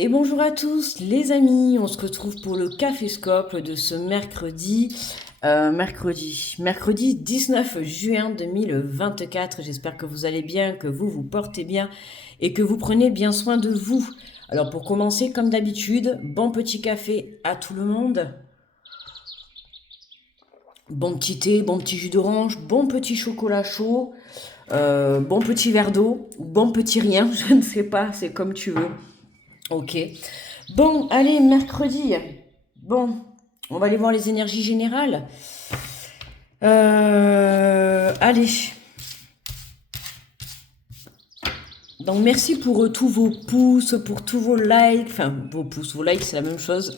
Et bonjour à tous les amis, on se retrouve pour le Caféscope de ce mercredi 19 juin 2024. J'espère que vous allez bien, que vous vous portez bien et que vous prenez bien soin de vous. Alors pour commencer, comme d'habitude, bon petit café à tout le monde, bon petit thé, bon petit jus d'orange, bon petit chocolat chaud, bon petit verre d'eau, ou bon petit rien, je ne sais pas, c'est comme tu veux. Ok. Bon, allez, mercredi. Bon, on va aller voir les énergies générales. Allez. Donc, merci pour tous vos pouces, pour tous vos likes. Enfin, vos pouces, vos likes, c'est la même chose.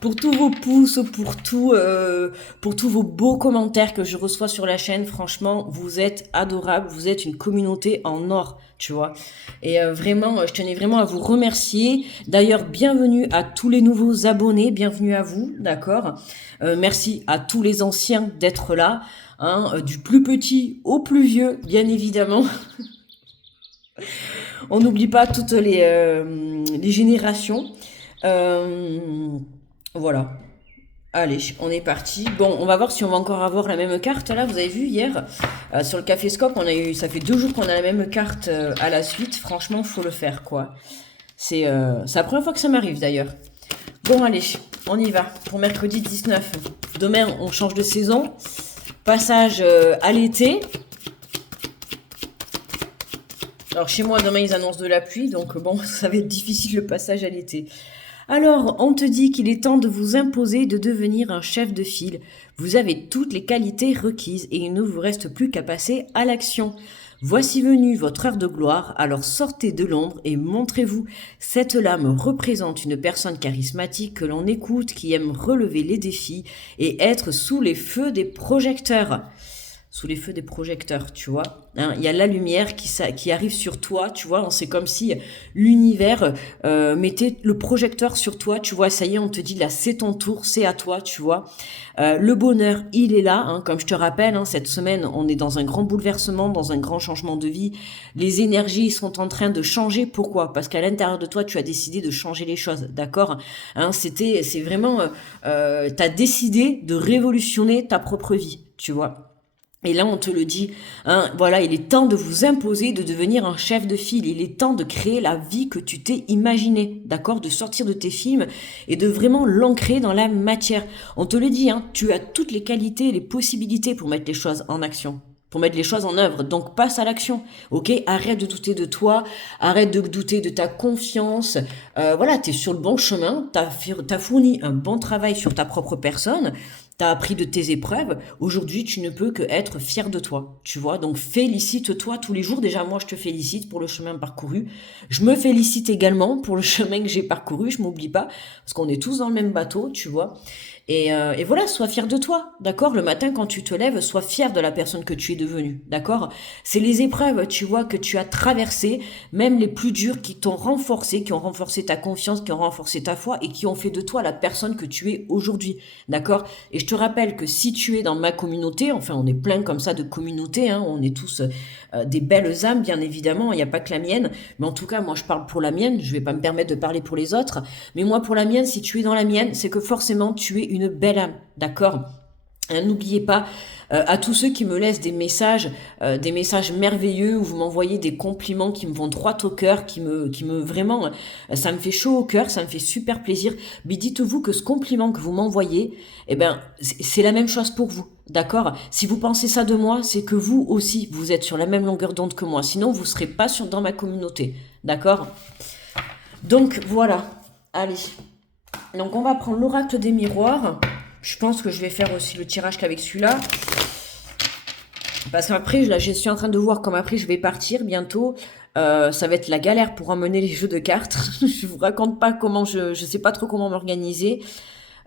Pour tous vos pouces, pour tous vos beaux commentaires que je reçois sur la chaîne. Franchement, vous êtes adorables. Vous êtes une communauté en or, tu vois. Et vraiment, je tenais vraiment à vous remercier. D'ailleurs, bienvenue à tous les nouveaux abonnés. Bienvenue à vous, d'accord. Merci à tous les anciens d'être là. Hein, du plus petit au plus vieux, bien évidemment. On n'oublie pas toutes les générations. Euh, voilà. Allez, on est parti. Bon, on va voir si on va encore avoir la même carte. Là, vous avez vu hier, sur le Caféscope, ça fait 2 jours qu'on a la même carte à la suite. Franchement, faut le faire, quoi. C'est la première fois que ça m'arrive, d'ailleurs. Bon, allez, on y va pour mercredi 19. Demain, on change de saison. Passage à l'été. Alors chez moi, demain, ils annoncent de la pluie, donc bon, ça va être difficile le passage à l'été. Alors, on te dit qu'il est temps de vous imposer de devenir un chef de file. Vous avez toutes les qualités requises et il ne vous reste plus qu'à passer à l'action. Voici venue votre heure de gloire, alors sortez de l'ombre et montrez-vous. Cette lame représente une personne charismatique que l'on écoute, qui aime relever les défis et être sous les feux des projecteurs. Sous les feux des projecteurs, tu vois. Hein, il y a la lumière qui arrive sur toi, tu vois. C'est comme si l'univers mettait le projecteur sur toi, tu vois. Ça y est, on te dit là, c'est ton tour, c'est à toi, tu vois. Le bonheur, il est là, hein, comme je te rappelle. Hein, cette semaine, on est dans un grand bouleversement, dans un grand changement de vie. Les énergies sont en train de changer. Pourquoi? Parce qu'à l'intérieur de toi, tu as décidé de changer les choses, d'accord? Hein, c'est vraiment, t'as décidé de révolutionner ta propre vie, tu vois. Et là, on te le dit, hein, voilà, il est temps de vous imposer de devenir un chef de file. Il est temps de créer la vie que tu t'es imaginée, d'accord? De sortir de tes films et de vraiment l'ancrer dans la matière. On te le dit, hein, tu as toutes les qualités et les possibilités pour mettre les choses en action, pour mettre les choses en œuvre. Donc passe à l'action, ok? Arrête de douter de toi, arrête de douter de ta confiance. Voilà, tu es sur le bon chemin, t'as fourni un bon travail sur ta propre personne. T'as appris de tes épreuves. Aujourd'hui, tu ne peux que être fier de toi. Tu vois, donc félicite-toi tous les jours. Déjà, moi, je te félicite pour le chemin parcouru. Je me félicite également pour le chemin que j'ai parcouru. Je m'oublie pas parce qu'on est tous dans le même bateau, tu vois. Et voilà, sois fier de toi, d'accord? Le matin, quand tu te lèves, sois fier de la personne que tu es devenue, d'accord? C'est les épreuves, tu vois, que tu as traversées, même les plus dures, qui t'ont renforcé, qui ont renforcé ta confiance, qui ont renforcé ta foi et qui ont fait de toi la personne que tu es aujourd'hui, d'accord? Et je te rappelle que si tu es dans ma communauté, enfin, on est plein comme ça de communautés, hein, on est tous des belles âmes, bien évidemment, il n'y a pas que la mienne, mais en tout cas, moi, je parle pour la mienne, je vais pas me permettre de parler pour les autres, mais moi, pour la mienne, si tu es dans la mienne, c'est que forcément, tu es une belle âme, d'accord? N'oubliez pas, à tous ceux qui me laissent des messages merveilleux, où vous m'envoyez des compliments qui me vont droit au cœur, qui me vraiment, ça me fait chaud au cœur, ça me fait super plaisir. Mais dites-vous que ce compliment que vous m'envoyez, eh ben, c'est la même chose pour vous, d'accord? Si vous pensez ça de moi, c'est que vous aussi, vous êtes sur la même longueur d'onde que moi. Sinon, vous serez pas dans ma communauté, d'accord? Donc voilà, allez. Donc on va prendre l'oracle des miroirs. Je pense que je vais faire aussi le tirage qu'avec celui-là. Parce qu'après, là, je suis en train de voir comme après je vais partir bientôt. Ça va être la galère pour emmener les jeux de cartes. Je vous raconte pas comment je sais pas trop comment m'organiser.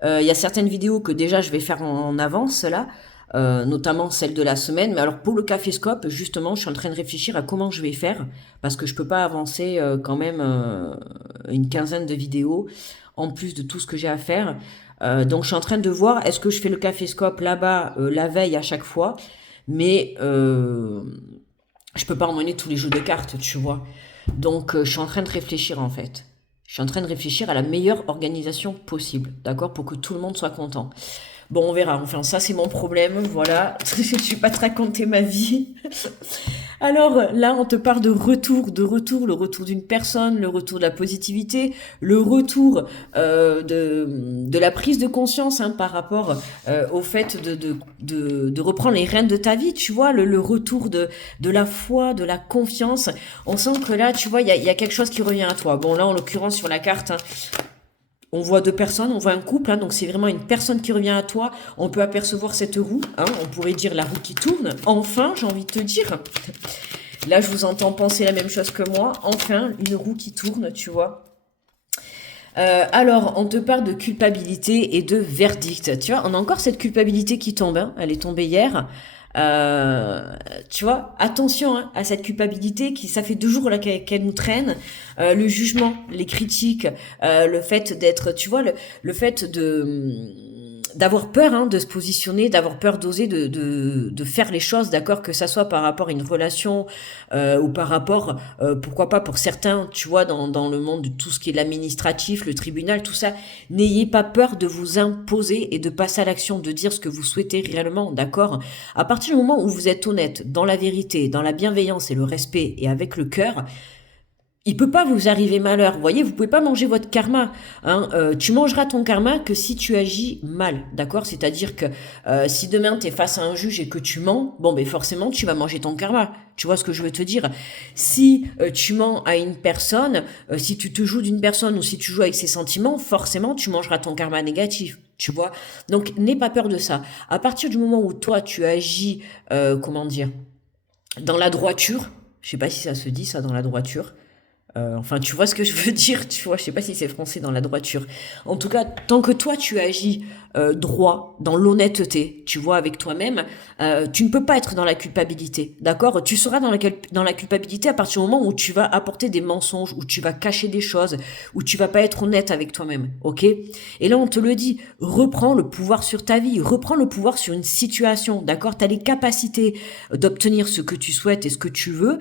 Il y a certaines vidéos que déjà je vais faire en avance là. Notamment celle de la semaine. Mais alors pour le Caféscope, justement, je suis en train de réfléchir à comment je vais faire. Parce que je peux pas avancer quand même une quinzaine de vidéos en plus de tout ce que j'ai à faire. Donc je suis en train de voir, est-ce que je fais le Caféscope là-bas la veille à chaque fois, mais je peux pas emmener tous les jeux de cartes, tu vois. Donc je suis en train de réfléchir en fait. Je suis en train de réfléchir à la meilleure organisation possible, d'accord, pour que tout le monde soit content. Bon, on verra. Enfin, ça, c'est mon problème. Voilà. Je ne vais pas te raconter ma vie. Alors là, on te parle de retour, le retour d'une personne, le retour de la positivité, le retour de la prise de conscience hein, par rapport au fait de reprendre les rênes de ta vie, tu vois, le retour de la foi, de la confiance. On sent que là, tu vois, il y a quelque chose qui revient à toi. Bon, là, en l'occurrence, sur la carte, hein, on voit deux personnes, on voit un couple, hein, donc c'est vraiment une personne qui revient à toi. On peut apercevoir cette roue, hein, on pourrait dire la roue qui tourne. Enfin, j'ai envie de te dire. Là, je vous entends penser la même chose que moi. Enfin, une roue qui tourne, tu vois. Alors, on te parle de culpabilité et de verdict. Tu vois, on a encore cette culpabilité qui tombe. Hein. Elle est tombée hier. Euh, Tu vois, attention hein, à cette culpabilité qui, ça fait 2 jours là qu'elle nous traîne. Le jugement, les critiques, le fait d'être, tu vois, le fait d'avoir peur hein, de se positionner, d'avoir peur d'oser de faire les choses, d'accord, que ça soit par rapport à une relation ou par rapport, pourquoi pas pour certains, tu vois, dans le monde de tout ce qui est l'administratif, le tribunal, tout ça, n'ayez pas peur de vous imposer et de passer à l'action, de dire ce que vous souhaitez réellement, d'accord. À partir du moment où vous êtes honnête, dans la vérité, dans la bienveillance et le respect et avec le cœur, il peut pas vous arriver malheur. Vous voyez, vous pouvez pas manger votre karma. Hein. Tu mangeras ton karma que si tu agis mal, d'accord. C'est-à-dire que si demain tu es face à un juge et que tu mens, bon ben forcément tu vas manger ton karma. Tu vois ce que je veux te dire. Si tu mens à une personne, si tu te joues d'une personne ou si tu joues avec ses sentiments, forcément tu mangeras ton karma négatif. Tu vois. Donc n'aie pas peur de ça. À partir du moment où toi tu agis, comment dire, dans la droiture. Je sais pas si ça se dit ça dans la droiture. Enfin, tu vois ce que je veux dire, tu vois, je sais pas si c'est français dans la droiture. En tout cas, tant que toi tu agis droit, dans l'honnêteté, tu vois, avec toi-même, tu ne peux pas être dans la culpabilité, d'accord. Tu seras dans la culpabilité à partir du moment où tu vas apporter des mensonges, où tu vas cacher des choses, où tu vas pas être honnête avec toi-même, ok. Et là, on te le dit, reprends le pouvoir sur ta vie, reprends le pouvoir sur une situation, d'accord. T'as les capacités d'obtenir ce que tu souhaites et ce que tu veux,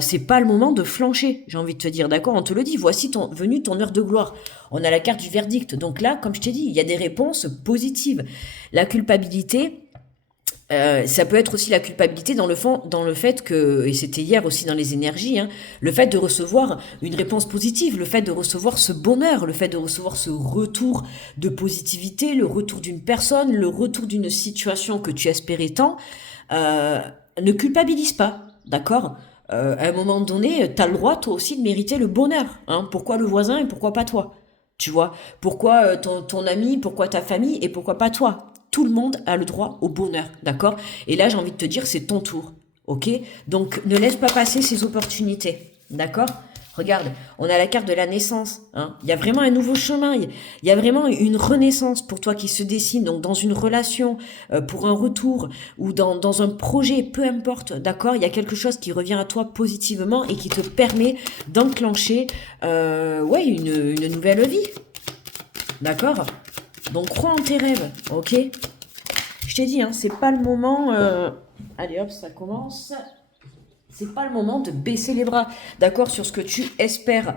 c'est pas le moment de flancher, j'ai envie de te dire, d'accord. On te le dit, voici venu ton heure de gloire. On a la carte du verdict, donc là, comme je t'ai dit, il y a des réponses positives. La culpabilité, ça peut être aussi la culpabilité dans le fond, dans le fait que, et c'était hier aussi dans les énergies, hein, le fait de recevoir une réponse positive, le fait de recevoir ce bonheur, le fait de recevoir ce retour de positivité, le retour d'une personne, le retour d'une situation que tu espérais tant, euh, ne culpabilise pas, d'accord. À un moment donné, tu as le droit toi aussi de mériter le bonheur. Hein. Pourquoi le voisin et pourquoi pas toi? Tu vois, pourquoi ton ami, pourquoi ta famille et pourquoi pas toi? Tout le monde a le droit au bonheur, d'accord. Et là, j'ai envie de te dire, c'est ton tour, ok. Donc, ne laisse pas passer ces opportunités, d'accord. Regarde, on a la carte de la naissance. Hein. Il y a vraiment un nouveau chemin. Il y a vraiment une renaissance pour toi qui se dessine. Donc, dans une relation, pour un retour ou dans un projet, peu importe, d'accord. Il y a quelque chose qui revient à toi positivement et qui te permet d'enclencher, ouais, une nouvelle vie, d'accord. Donc, crois en tes rêves, ok. Je t'ai dit, hein, c'est pas le moment. Allez hop, ça commence. C'est pas le moment de baisser les bras, d'accord, sur ce que tu espères.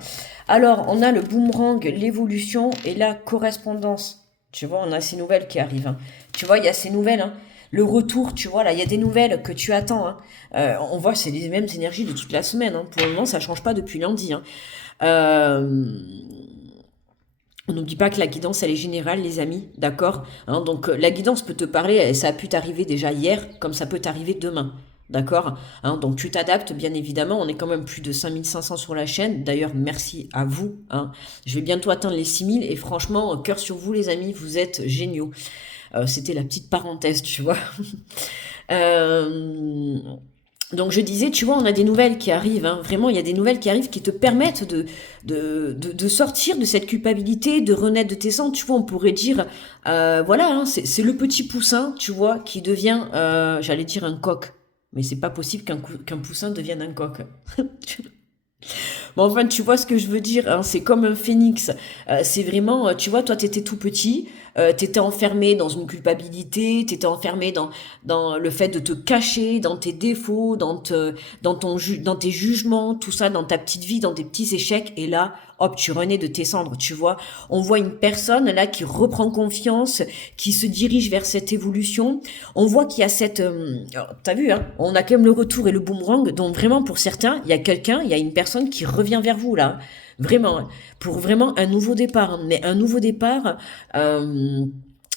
Alors, on a le boomerang, l'évolution et la correspondance. Tu vois, on a ces nouvelles qui arrivent. Hein. Tu vois, il y a ces nouvelles. Hein. Le retour, tu vois, là, il y a des nouvelles que tu attends. Hein. On voit, c'est les mêmes énergies de toute la semaine. Hein. Pour le moment, ça change pas depuis lundi. Hein. On n'oublie pas que la guidance, elle est générale, les amis, d'accord. Hein. Donc, la guidance peut te parler, ça a pu t'arriver déjà hier, comme ça peut t'arriver demain. D'accord. Hein, donc tu t'adaptes bien évidemment, on est quand même plus de 5500 sur la chaîne, d'ailleurs merci à vous. Hein. Je vais bientôt atteindre les 6000 et franchement, cœur sur vous les amis, vous êtes géniaux. C'était la petite parenthèse, tu vois. euh, donc je disais, tu vois, on a des nouvelles qui arrivent, hein. Vraiment, il y a des nouvelles qui arrivent qui te permettent de sortir de cette culpabilité, de renaître de tes cendres. Tu vois, on pourrait dire, voilà, hein, c'est le petit poussin, tu vois, qui devient, j'allais dire un coq. Mais c'est pas possible qu'un poussin devienne un coq. Bon, enfin, tu vois ce que je veux dire, hein, c'est comme un phénix. C'est vraiment, tu vois, toi, t'étais tout petit, t'étais enfermé dans une culpabilité, t'étais enfermé dans le fait de te cacher, dans tes défauts, dans tes jugements, tout ça, dans ta petite vie, dans tes petits échecs, et là, hop, tu renais de tes cendres, tu vois. On voit une personne là qui reprend confiance, qui se dirige vers cette évolution. On voit qu'il y a alors, t'as vu, hein, on a quand même le retour et le boomerang, donc vraiment pour certains, il y a une personne qui revient vers vous là, vraiment, hein, pour vraiment un nouveau départ, hein. Mais un nouveau départ euh,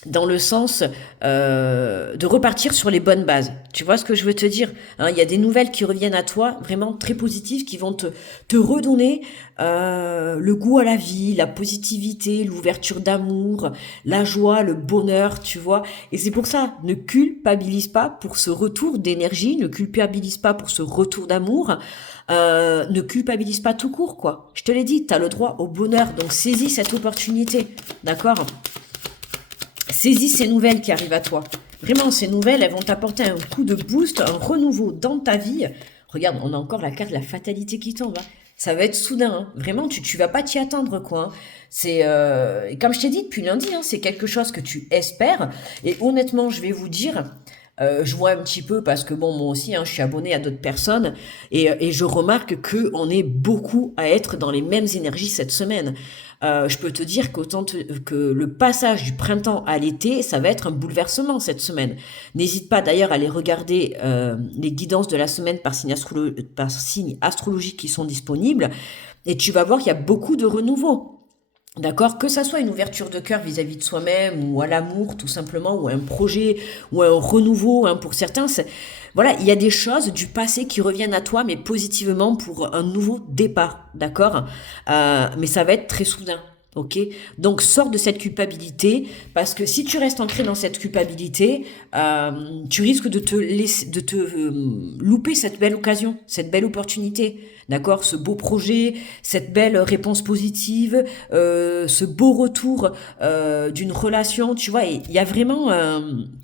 dans le sens de repartir sur les bonnes bases. Tu vois ce que je veux te dire, hein? Il y a des nouvelles qui reviennent à toi, vraiment très positives, qui vont te redonner le goût à la vie, la positivité, l'ouverture d'amour, la joie, le bonheur, tu vois. Et c'est pour ça, ne culpabilise pas pour ce retour d'énergie, ne culpabilise pas pour ce retour d'amour, ne culpabilise pas tout court, quoi. Je te l'ai dit, tu as le droit au bonheur, donc saisis cette opportunité, d'accord? Saisis ces nouvelles qui arrivent à toi. Vraiment, ces nouvelles, elles vont t'apporter un coup de boost, un renouveau dans ta vie. Regarde, on a encore la carte de la fatalité qui tombe, hein. Ça va être soudain, hein. Vraiment, tu vas pas t'y attendre, quoi, hein. C'est, et comme je t'ai dit depuis lundi, hein, c'est quelque chose que tu espères. Et honnêtement, je vais vous dire, je vois un petit peu parce que bon, moi aussi, hein, je suis abonné à d'autres personnes et je remarque que on est beaucoup à être dans les mêmes énergies cette semaine. Je peux te dire que le passage du printemps à l'été, ça va être un bouleversement cette semaine. N'hésite pas d'ailleurs à aller regarder les guidances de la semaine par signe astrologique qui sont disponibles et tu vas voir qu'il y a beaucoup de renouveau. D'accord? Que ça soit une ouverture de cœur vis-à-vis de soi-même ou à l'amour tout simplement ou à un projet ou à un renouveau, hein, pour certains, voilà, il y a des choses du passé qui reviennent à toi mais positivement pour un nouveau départ, d'accord? Mais ça va être très soudain. Ok, donc sors de cette culpabilité parce que si tu restes ancré dans cette culpabilité, tu risques de te louper cette belle occasion, cette belle opportunité, d'accord, ce beau projet, cette belle réponse positive, ce beau retour d'une relation, tu vois. Et il y a vraiment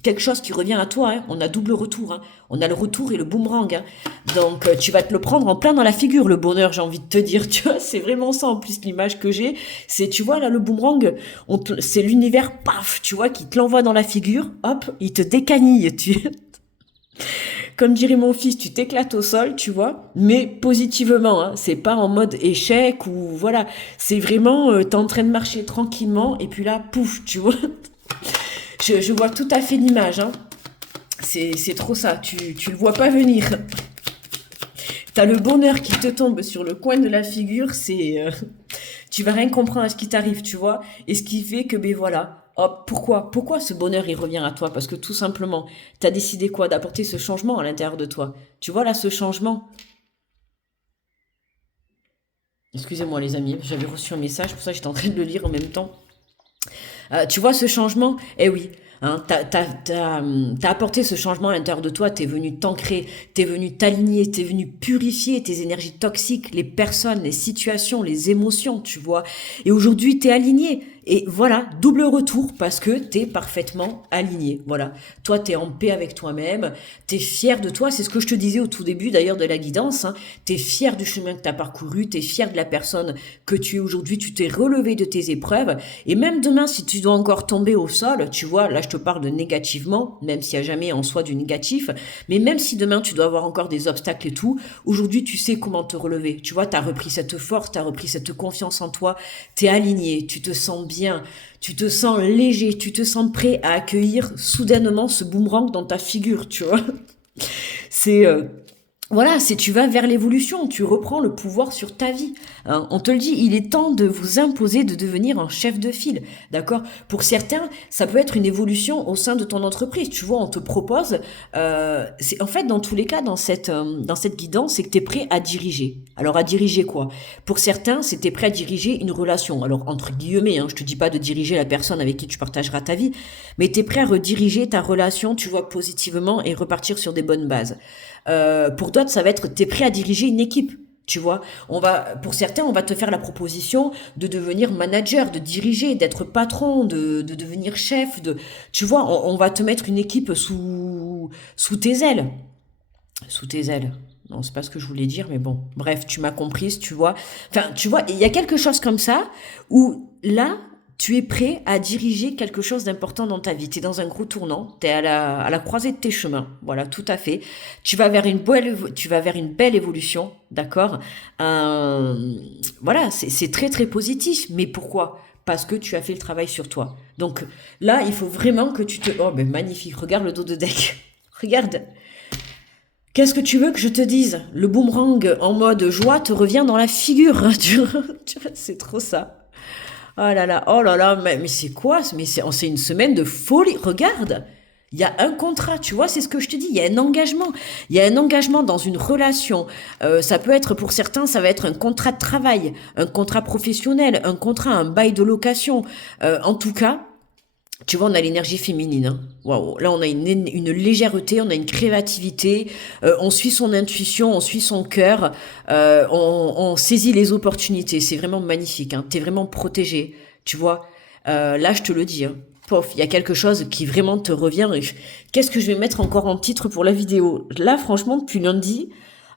quelque chose qui revient à toi, hein. On a double retour, hein. On a le retour et le boomerang, hein. Donc tu vas te le prendre en plein dans la figure, le bonheur, j'ai envie de te dire, tu vois, c'est vraiment ça en plus l'image que j'ai, c'est, tu vois, là, le boomerang, c'est l'univers, paf, tu vois, qui te l'envoie dans la figure, hop, il te décanille, comme dirait mon fils, tu t'éclates au sol, tu vois, mais positivement, hein. C'est pas en mode échec ou voilà, c'est vraiment, t'es en train de marcher tranquillement et puis là, pouf, tu vois. Je vois tout à fait l'image, hein. C'est trop ça, tu le vois pas venir. T'as le bonheur qui te tombe sur le coin de la figure, tu vas rien comprendre à ce qui t'arrive, tu vois. Et ce qui fait que, ben voilà, hop, pourquoi ce bonheur il revient à toi? Parce que tout simplement, t'as décidé quoi? D'apporter ce changement à l'intérieur de toi. Tu vois là, ce changement. Excusez-moi les amis, j'avais reçu un message, pour ça j'étais en train de le lire en même temps. Tu vois ce changement? Eh oui, hein, t'as apporté ce changement à l'intérieur de toi, t'es venu t'ancrer, t'es venu t'aligner, t'es venu purifier tes énergies toxiques, les personnes, les situations, les émotions, tu vois. Et aujourd'hui, t'es aligné. Et voilà, double retour parce que t'es parfaitement aligné. Voilà. Toi, t'es en paix avec toi-même, t'es fier de toi. C'est ce que je te disais au tout début d'ailleurs de la guidance, hein. T'es fier du chemin que t'as parcouru, t'es fier de la personne que tu es aujourd'hui, tu t'es relevé de tes épreuves. Et même demain, si tu dois encore tomber au sol, tu vois, là je te parle de négativement, même s'il n'y a jamais en soi du négatif, mais même si demain tu dois avoir encore des obstacles et tout, aujourd'hui tu sais comment te relever. Tu vois, t'as repris cette force, t'as repris cette confiance en toi, t'es aligné, tu te sens bien, tu te sens léger, tu te sens prêt à accueillir soudainement ce boomerang dans ta figure, tu vois. C'est voilà, c'est tu vas vers l'évolution, tu reprends le pouvoir sur ta vie, hein. On te le dit, il est temps de vous imposer de devenir un chef de file, d'accord? Pour certains, ça peut être une évolution au sein de ton entreprise. Tu vois, on te propose, c'est en fait dans tous les cas dans cette guidance, c'est que tu es prêt à diriger. Alors à diriger quoi? Pour certains, c'est t'es prêt à diriger une relation. Alors entre guillemets, hein, je te dis pas de diriger la personne avec qui tu partageras ta vie, mais tu es prêt à rediriger ta relation, tu vois, positivement et repartir sur des bonnes bases. Pour d'autres, ça va être t'es prêt à diriger une équipe. Tu vois, pour certains, on va te faire la proposition de devenir manager, de diriger, d'être patron, de devenir chef, tu vois, on va te mettre une équipe sous tes ailes. Sous tes ailes. Non, c'est pas ce que je voulais dire, mais bon. Bref, tu m'as comprise, tu vois. Enfin, tu vois, il y a quelque chose comme ça où là, tu es prêt à diriger quelque chose d'important dans ta vie. Tu es dans un gros tournant, tu es à la croisée de tes chemins. Voilà, tout à fait. Tu vas vers une belle évolution, d'accord. Voilà, c'est très très positif. Mais pourquoi? Parce que tu as fait le travail sur toi. Donc là, il faut vraiment que tu te... Oh, ben magnifique, regarde le dos de deck. Regarde. Qu'est-ce que tu veux que je te dise? Le boomerang en mode joie te revient dans la figure. C'est trop ça. Oh là là, mais c'est quoi? Mais c'est une semaine de folie. Regarde, il y a un contrat, tu vois, c'est ce que je te dis. Il y a un engagement. Il y a un engagement dans une relation. Ça peut être pour certains, ça va être un contrat de travail, un contrat professionnel, un contrat, un bail de location. En tout cas, tu vois, on a l'énergie féminine. Hein. Waouh, là, on a une légèreté, on a une créativité, on suit son intuition, on suit son cœur, on saisit les opportunités. C'est vraiment magnifique. Hein. T'es vraiment protégé, tu vois. Là, je te le dis. Hein. Pof, il y a quelque chose qui vraiment te revient. Qu'est-ce que je vais mettre encore en titre pour la vidéo? Là, franchement, depuis lundi,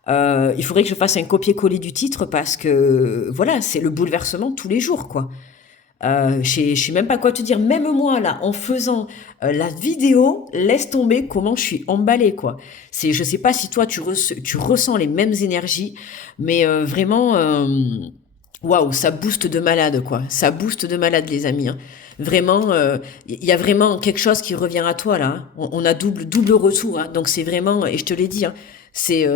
il faudrait que je fasse un copier-coller du titre parce que, voilà, c'est le bouleversement tous les jours, quoi. Je sais même pas quoi te dire. Même moi, là, en faisant la vidéo, laisse tomber comment je suis emballée, quoi. Je sais pas si toi, tu ressens les mêmes énergies, mais vraiment, waouh, ça booste de malade, quoi. Ça booste de malade, les amis. Hein. Vraiment, il y a vraiment quelque chose qui revient à toi, là. Hein. On a double retour, hein. Donc c'est vraiment, et je te l'ai dit, hein, c'est...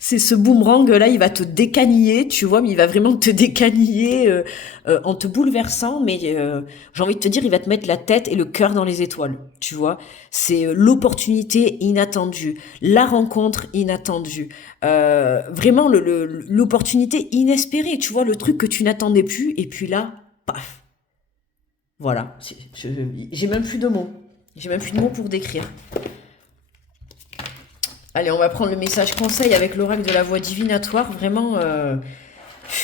C'est ce boomerang là, il va te décaniller, tu vois, mais il va vraiment te décaniller en te bouleversant, mais j'ai envie de te dire, il va te mettre la tête et le cœur dans les étoiles, tu vois. C'est l'opportunité inattendue, la rencontre inattendue, vraiment l'opportunité inespérée, tu vois, le truc que tu n'attendais plus, et puis là, paf, voilà. J'ai même plus de mots, j'ai même plus de mots pour décrire. Allez, on va prendre le message conseil avec l'oracle de la voix divinatoire. Vraiment,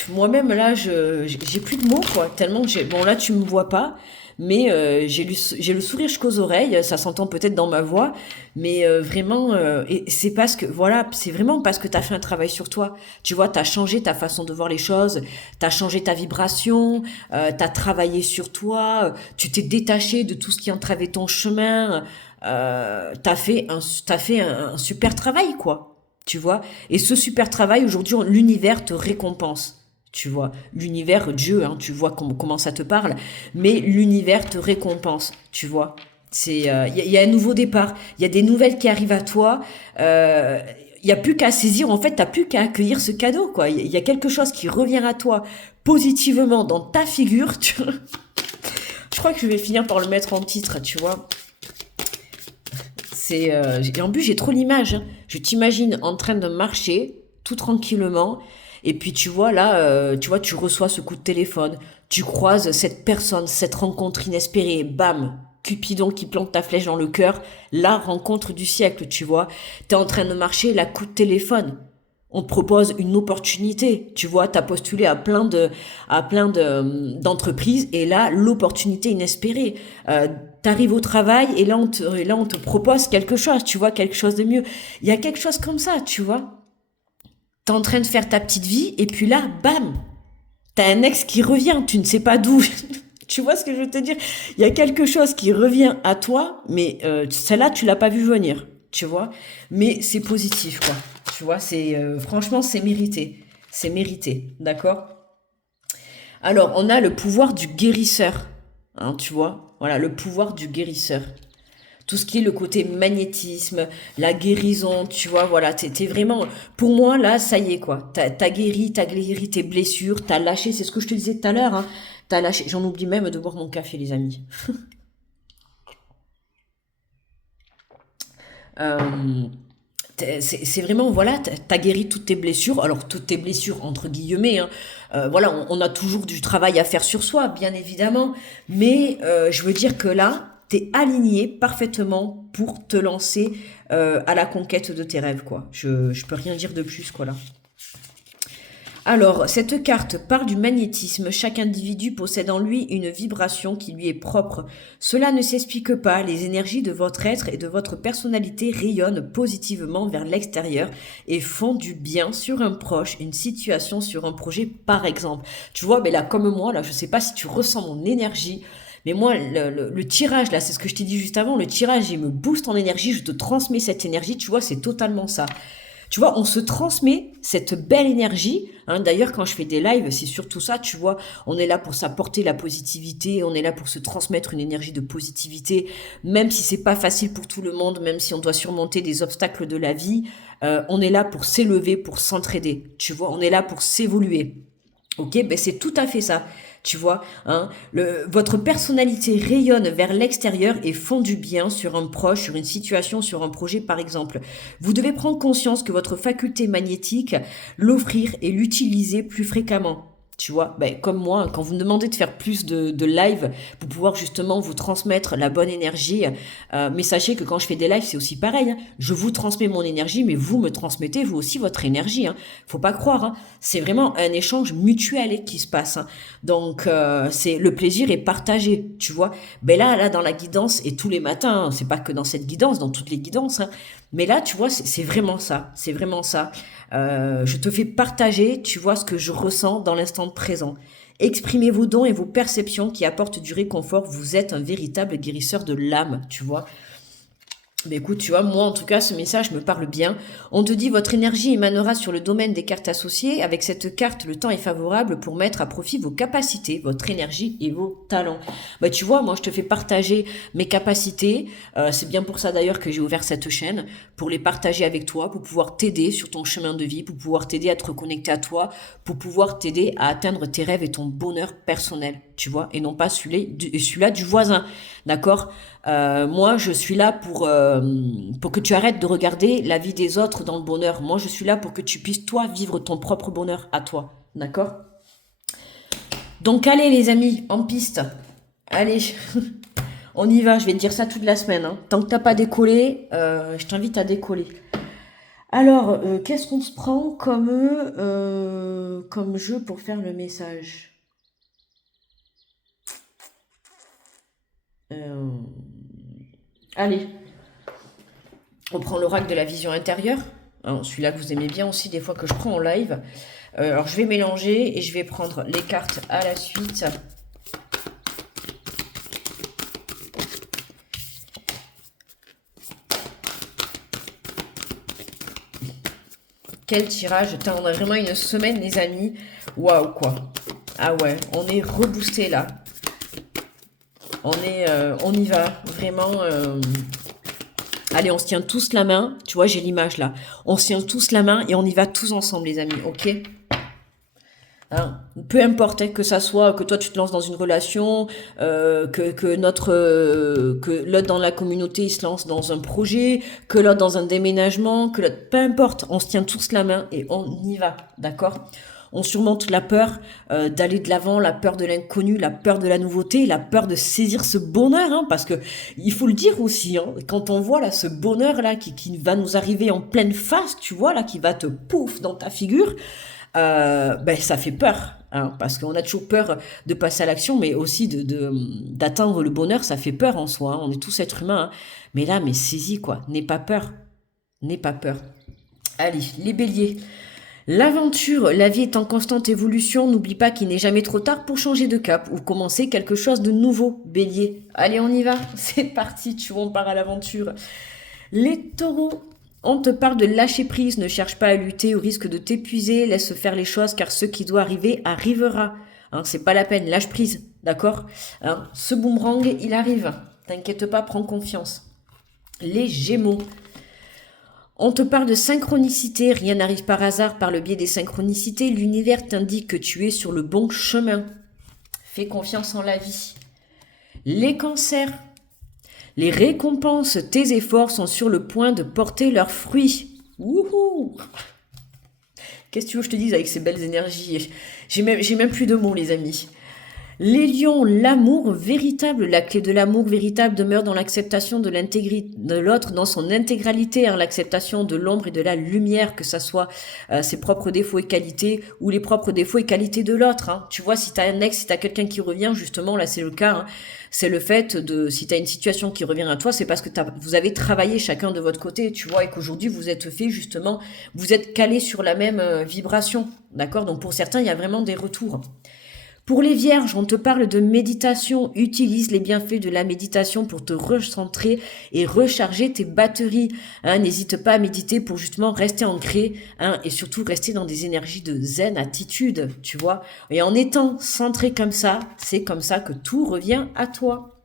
moi-même, là, j'ai plus de mots, quoi. Tellement que j'ai... Bon, là, tu me vois pas, mais j'ai le sourire jusqu'aux oreilles. Ça s'entend peut-être dans ma voix, mais vraiment, et c'est parce que, voilà, c'est vraiment parce que tu as fait un travail sur toi. Tu vois, tu as changé ta façon de voir les choses, tu as changé ta vibration, tu as travaillé sur toi, tu t'es détaché de tout ce qui entravait ton chemin. T'as fait un super travail, quoi. Tu vois. Et ce super travail, aujourd'hui, l'univers te récompense. Tu vois. L'univers, Dieu, hein, tu vois comment ça te parle. Mais l'univers te récompense. Tu vois. Y a un nouveau départ. Il y a des nouvelles qui arrivent à toi. Il y a plus qu'à saisir. En fait, t'as plus qu'à accueillir ce cadeau, quoi. Il y a quelque chose qui revient à toi positivement dans ta figure. Tu vois. Je crois que je vais finir par le mettre en titre, tu vois. Et en plus, j'ai trop l'image. Hein. Je t'imagine en train de marcher tout tranquillement. Et puis, tu vois, là, tu vois, tu reçois ce coup de téléphone. Tu croises cette personne, cette rencontre inespérée. Bam! Cupidon qui plante ta flèche dans le cœur. La rencontre du siècle, tu vois. T'es en train de marcher, la coup de téléphone. On te propose une opportunité, tu vois, t'as postulé d'entreprises et là, l'opportunité inespérée. T'arrives au travail et là, on te propose quelque chose, tu vois, quelque chose de mieux. Il y a quelque chose comme ça, tu vois. T'es en train de faire ta petite vie et puis là, bam, t'as un ex qui revient, tu ne sais pas d'où. Tu vois ce que je veux te dire? Il y a quelque chose qui revient à toi, mais celle-là, tu l'as pas vu venir, tu vois. Mais c'est positif, quoi. Tu vois, franchement, c'est mérité. C'est mérité, d'accord? Alors, on a le pouvoir du guérisseur, hein, tu vois? Voilà, le pouvoir du guérisseur. Tout ce qui est le côté magnétisme, la guérison, tu vois, voilà, t'es vraiment... Pour moi, là, ça y est, quoi. T'as guéri tes blessures, t'as lâché, c'est ce que je te disais tout à l'heure, hein. T'as lâché, j'en oublie même de boire mon café, les amis. Euh, c'est vraiment, voilà, t'as guéri toutes tes blessures, alors toutes tes blessures entre guillemets, hein. Voilà, on a toujours du travail à faire sur soi, bien évidemment, mais je veux dire que là, t'es aligné parfaitement pour te lancer à la conquête de tes rêves, quoi. Je peux rien dire de plus, quoi, là. Alors, cette carte parle du magnétisme. Chaque individu possède en lui une vibration qui lui est propre. Cela ne s'explique pas. Les énergies de votre être et de votre personnalité rayonnent positivement vers l'extérieur et font du bien sur un proche, une situation, sur un projet, par exemple. Tu vois, mais là, comme moi, là, je sais pas si tu ressens mon énergie. Mais moi, le tirage, là, c'est ce que je t'ai dit juste avant, le tirage, il me booste en énergie, je te transmets cette énergie, tu vois, c'est totalement ça. Tu vois, on se transmet cette belle énergie. Hein. D'ailleurs, quand je fais des lives, c'est surtout ça, tu vois. On est là pour s'apporter la positivité, on est là pour se transmettre une énergie de positivité, même si c'est pas facile pour tout le monde, même si on doit surmonter des obstacles de la vie. On est là pour s'élever, pour s'entraider. Tu vois, on est là pour s'évoluer. Ok, ben c'est tout à fait ça. Tu vois, hein, votre personnalité rayonne vers l'extérieur et font du bien sur un proche, sur une situation, sur un projet par exemple. Vous devez prendre conscience que votre faculté magnétique, l'offrir et l'utiliser plus fréquemment. Tu vois, ben, comme moi, quand vous me demandez de faire plus de live pour pouvoir justement vous transmettre la bonne énergie, mais sachez que quand je fais des lives, c'est aussi pareil. Hein. Je vous transmets mon énergie, mais vous me transmettez vous aussi votre énergie. Hein. Faut pas croire. Hein. C'est vraiment un échange mutuel qui se passe. Hein. Donc, c'est le plaisir est partagé. Tu vois. Ben là, dans la guidance et tous les matins, hein, c'est pas que dans cette guidance, dans toutes les guidances. Hein, mais là, tu vois, c'est vraiment ça. C'est vraiment ça. Je te fais partager, tu vois, ce que je ressens dans l'instant présent. Exprimez vos dons et vos perceptions qui apportent du réconfort. Vous êtes un véritable guérisseur de l'âme, tu vois. Mais écoute, tu vois, moi en tout cas, ce message me parle bien. On te dit, votre énergie émanera sur le domaine des cartes associées. Avec cette carte, le temps est favorable pour mettre à profit vos capacités, votre énergie et vos talents. Bah, tu vois, moi je te fais partager mes capacités. C'est bien pour ça d'ailleurs que j'ai ouvert cette chaîne, pour les partager avec toi, pour pouvoir t'aider sur ton chemin de vie, pour pouvoir t'aider à te reconnecter à toi, pour pouvoir t'aider à atteindre tes rêves et ton bonheur personnel, tu vois, et non pas celui-là du voisin, d'accord? Moi, je suis là pour que tu arrêtes de regarder la vie des autres dans le bonheur. Moi, je suis là pour que tu puisses, toi, vivre ton propre bonheur à toi. D'accord? Donc, allez, les amis, en piste. Allez, on y va. Je vais te dire ça toute la semaine. Hein. Tant que t'as pas décollé, je t'invite à décoller. Alors, qu'est-ce qu'on se prend comme jeu pour faire le message? Euh, Allez, on prend l'oracle de la vision intérieure. Hein, celui-là que vous aimez bien aussi, des fois que je prends en live. Alors, je vais mélanger et je vais prendre les cartes à la suite. Quel tirage. Putain, on a vraiment une semaine, les amis. Waouh, quoi. Ah ouais, on est reboosté là. On y va. Vraiment. Allez, on se tient tous la main. Tu vois, j'ai l'image là. On se tient tous la main et on y va tous ensemble, les amis. Ok? Hein, peu importe, hein, que ça soit que toi tu te lances dans une relation, que l'autre dans la communauté il se lance dans un projet, que l'autre dans un déménagement, que l'autre, peu importe, on se tient tous la main et on y va, d'accord? On surmonte la peur d'aller de l'avant, la peur de l'inconnu, la peur de la nouveauté, la peur de saisir ce bonheur, hein, parce que il faut le dire aussi, hein, quand on voit là ce bonheur là qui va nous arriver en pleine face, tu vois là, qui va te pouf dans ta figure. Ben, ça fait peur, hein, parce qu'on a toujours peur de passer à l'action, mais aussi d'atteindre le bonheur, ça fait peur en soi. Hein, on est tous êtres humains, hein. Mais là, mais saisis quoi, n'aie pas peur, n'aie pas peur. Allez, les béliers. L'aventure, la vie est en constante évolution, n'oublie pas qu'il n'est jamais trop tard pour changer de cap ou commencer quelque chose de nouveau, bélier. Allez, on y va, c'est parti, tu vois, on part à l'aventure. Les taureaux, on te parle de lâcher prise, ne cherche pas à lutter au risque de t'épuiser, laisse faire les choses car ce qui doit arriver arrivera. Hein, c'est pas la peine, lâche prise, d'accord? Hein, ce boomerang, il arrive. T'inquiète pas, prends confiance. Les gémeaux. On te parle de synchronicité, rien n'arrive par hasard par le biais des synchronicités, l'univers t'indique que tu es sur le bon chemin. Fais confiance en la vie. Les cancers. Les récompenses, tes efforts sont sur le point de porter leurs fruits. Wouhou! Qu'est-ce que tu veux que je te dise avec ces belles énergies? J'ai même plus de mots, les amis. Les lions, l'amour véritable, la clé de l'amour véritable demeure dans l'acceptation de l'intégrité de l'autre, dans son intégralité, hein, l'acceptation de l'ombre et de la lumière, que ça soit ses propres défauts et qualités ou les propres défauts et qualités de l'autre. Hein. Tu vois, si t'as un ex, si t'as quelqu'un qui revient, justement, là c'est le cas, hein, c'est le fait de, si t'as une situation qui revient à toi, c'est parce que vous avez travaillé chacun de votre côté, tu vois, et qu'aujourd'hui vous êtes fait justement, vous êtes calé sur la même vibration, d'accord? Donc pour certains, il y a vraiment des retours. Pour les vierges, on te parle de méditation. Utilise les bienfaits de la méditation pour te recentrer et recharger tes batteries. Hein, n'hésite pas à méditer pour justement rester ancré, hein, et surtout rester dans des énergies de zen attitude, tu vois. Et en étant centré comme ça, c'est comme ça que tout revient à toi.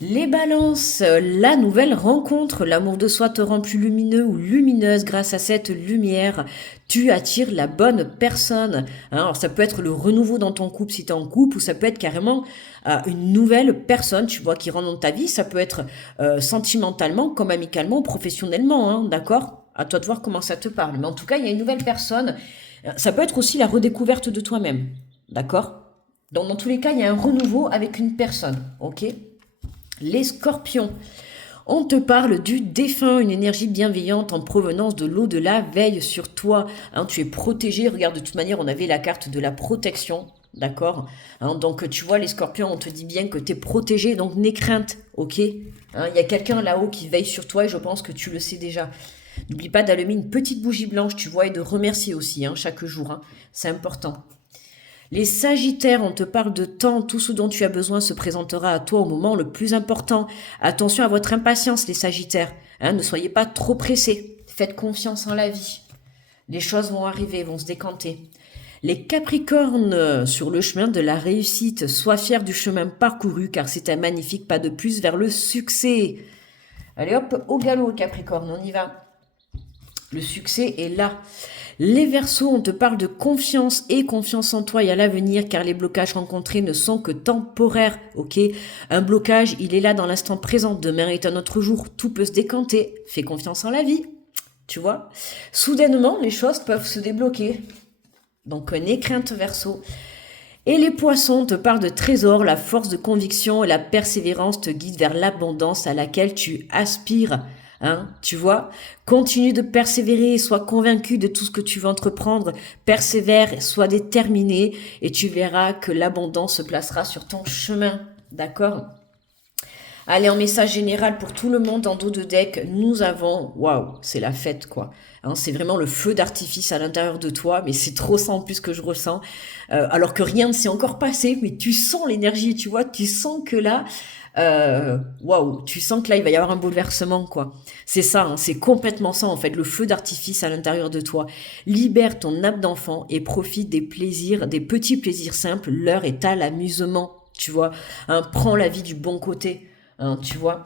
Les balances, la nouvelle rencontre, l'amour de soi te rend plus lumineux ou lumineuse grâce à cette lumière. Tu attires la bonne personne. Hein, alors ça peut être le renouveau dans ton couple si tu es en couple, ou ça peut être carrément une nouvelle personne, tu vois, qui rentre dans ta vie. Ça peut être sentimentalement, comme amicalement, professionnellement, hein, d'accord? À toi de voir comment ça te parle. Mais en tout cas, il y a une nouvelle personne. Ça peut être aussi la redécouverte de toi-même, d'accord? Donc dans tous les cas, il y a un renouveau avec une personne, ok? Les scorpions, on te parle du défunt, une énergie bienveillante en provenance de l'au-delà veille sur toi. Hein, tu es protégé, regarde, de toute manière, on avait la carte de la protection, d'accord, hein, donc tu vois, les scorpions, on te dit bien que tu es protégé, donc n'aie crainte, ok, hein, y a quelqu'un là-haut qui veille sur toi et je pense que tu le sais déjà. N'oublie pas d'allumer une petite bougie blanche, tu vois, et de remercier aussi, hein, chaque jour, hein, c'est important. Les Sagittaires, on te parle de temps, tout ce dont tu as besoin se présentera à toi au moment le plus important. Attention à votre impatience, les Sagittaires. Hein, ne soyez pas trop pressés. Faites confiance en la vie. Les choses vont arriver, vont se décanter. Les Capricornes, sur le chemin de la réussite, sois fier du chemin parcouru car c'est un magnifique pas de plus vers le succès. Allez hop, au galop, Capricorne, on y va. Le succès est là. Les Verseaux, on te parle de confiance et confiance en toi et à l'avenir car les blocages rencontrés ne sont que temporaires, ok? Un blocage, il est là dans l'instant présent. Demain est un autre jour, tout peut se décanter. Fais confiance en la vie, tu vois? Soudainement, les choses peuvent se débloquer. Donc, n'aie crainte, Verseau. Et les Poissons, on te parle de trésor, la force de conviction et la persévérance te guident vers l'abondance à laquelle tu aspires. Hein, tu vois, continue de persévérer, sois convaincu de tout ce que tu veux entreprendre, persévère, sois déterminé et tu verras que l'abondance se placera sur ton chemin, d'accord? Allez, en message général pour tout le monde en dos de deck, nous avons, waouh, c'est la fête quoi. Hein, c'est vraiment le feu d'artifice à l'intérieur de toi, mais c'est trop ça en plus que je ressens. Alors que rien ne s'est encore passé, mais tu sens l'énergie, tu vois, tu sens que là, waouh, tu sens que là il va y avoir un bouleversement quoi. C'est ça, hein, c'est complètement ça en fait, le feu d'artifice à l'intérieur de toi. Libère ton âme d'enfant et profite des plaisirs, des petits plaisirs simples. L'heure est à l'amusement, tu vois. Hein, prends la vie du bon côté. Hein, tu vois,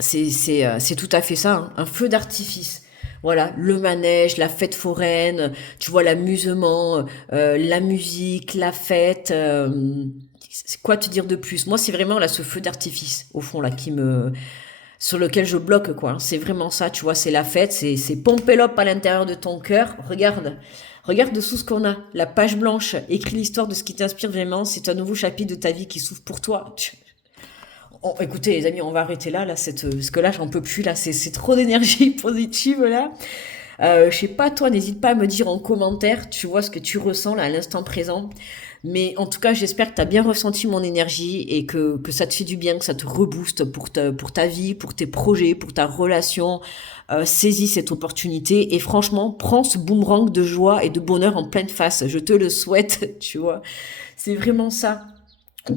c'est tout à fait ça, hein, un feu d'artifice. Voilà, le manège, la fête foraine, tu vois, l'amusement, la musique, la fête. C'est quoi te dire de plus? Moi, c'est vraiment là ce feu d'artifice au fond là qui me sur lequel je bloque quoi. Hein. C'est vraiment ça, tu vois, c'est la fête, c'est pomper l'op à l'intérieur de ton cœur. Regarde dessous ce qu'on a, la page blanche, écris l'histoire de ce qui t'inspire vraiment. C'est un nouveau chapitre de ta vie qui s'ouvre pour toi. Écoutez les amis, on va arrêter là, parce que là j'en peux plus, là c'est trop d'énergie positive là. Je sais pas toi, n'hésite pas à me dire en commentaire, tu vois ce que tu ressens là à l'instant présent. Mais en tout cas, j'espère que tu as bien ressenti mon énergie et que ça te fait du bien, que ça te rebooste pour ta vie, pour tes projets, pour ta relation. Saisis cette opportunité et franchement, prends ce boomerang de joie et de bonheur en pleine face. Je te le souhaite, tu vois. C'est vraiment ça.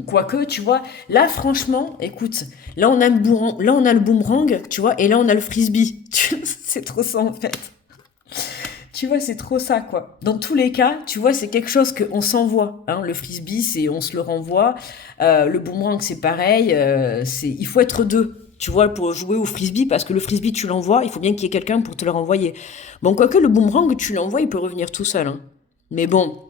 Quoique, tu vois, là, franchement, écoute, là, on a le boomerang, tu vois, et là, on a le frisbee. C'est trop ça, en fait. Tu vois, c'est trop ça, quoi. Dans tous les cas, tu vois, c'est quelque chose qu'on s'envoie. Hein. Le frisbee, c'est on se le renvoie. Le boomerang, c'est pareil. Il faut être deux, tu vois, pour jouer au frisbee, parce que le frisbee, tu l'envoies, il faut bien qu'il y ait quelqu'un pour te le renvoyer. Bon, quoique le boomerang, tu l'envoies, il peut revenir tout seul. Hein. Mais bon...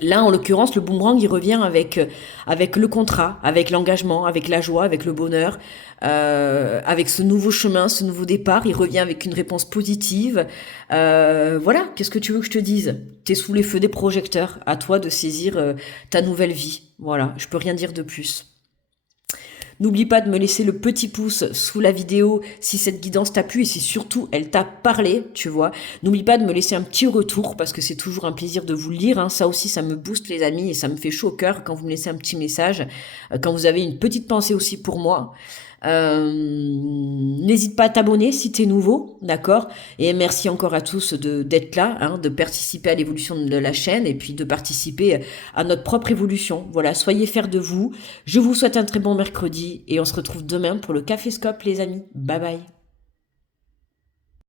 Là, en l'occurrence, le boomerang, il revient avec le contrat, avec l'engagement, avec la joie, avec le bonheur, avec ce nouveau chemin, ce nouveau départ. Il revient avec une réponse positive. Voilà, qu'est-ce que tu veux que je te dise? T'es sous les feux des projecteurs. À toi de saisir ta nouvelle vie. Voilà, je peux rien dire de plus. N'oublie pas de me laisser le petit pouce sous la vidéo si cette guidance t'a plu et si surtout elle t'a parlé, tu vois. N'oublie pas de me laisser un petit retour parce que c'est toujours un plaisir de vous lire, hein. Ça aussi, ça me booste les amis et ça me fait chaud au cœur quand vous me laissez un petit message, quand vous avez une petite pensée aussi pour moi. N'hésite pas à t'abonner si t'es nouveau, d'accord? Et merci encore à tous d'être là, hein, de participer à l'évolution de la chaîne et puis de participer à notre propre évolution. Voilà, soyez fiers de vous. Je vous souhaite un très bon mercredi et on se retrouve demain pour le Café Scope, les amis. Bye bye.